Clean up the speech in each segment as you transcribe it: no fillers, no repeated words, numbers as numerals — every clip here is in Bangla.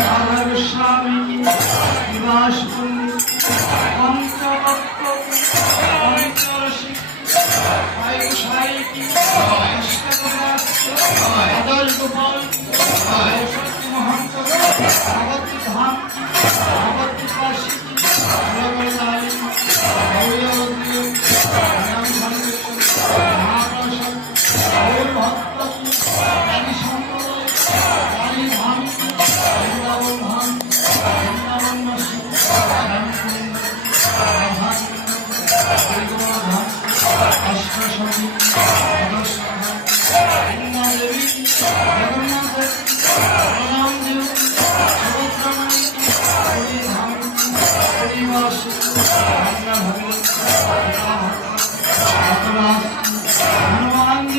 রাধা গোস্বামী কি নিবাস পল্লী পঞ্চতত্ত্ব পঞ্চরসিক সাই গোসাই কি আদল গোপাল সত্যি মহন্ত ভগবতী ধাম ভগবতী কাশী ভগবতী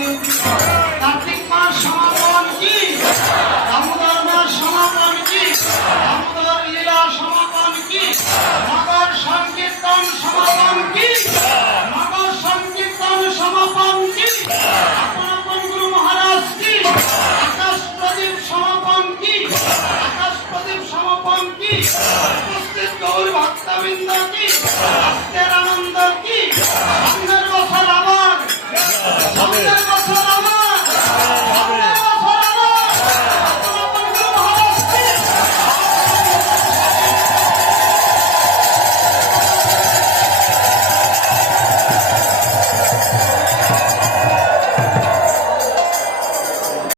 कार्तिक मास समापन की दामोदर मास समापन की दामोदर लीला समापन की मकर संकीर्तन समापन की मकर संकीर्तन समापन की अपन गुरु महाराज की आकाश प्रदीप समापन की आकाश प्रदीप समापन की उपस्थित गौर भक्तवृंद की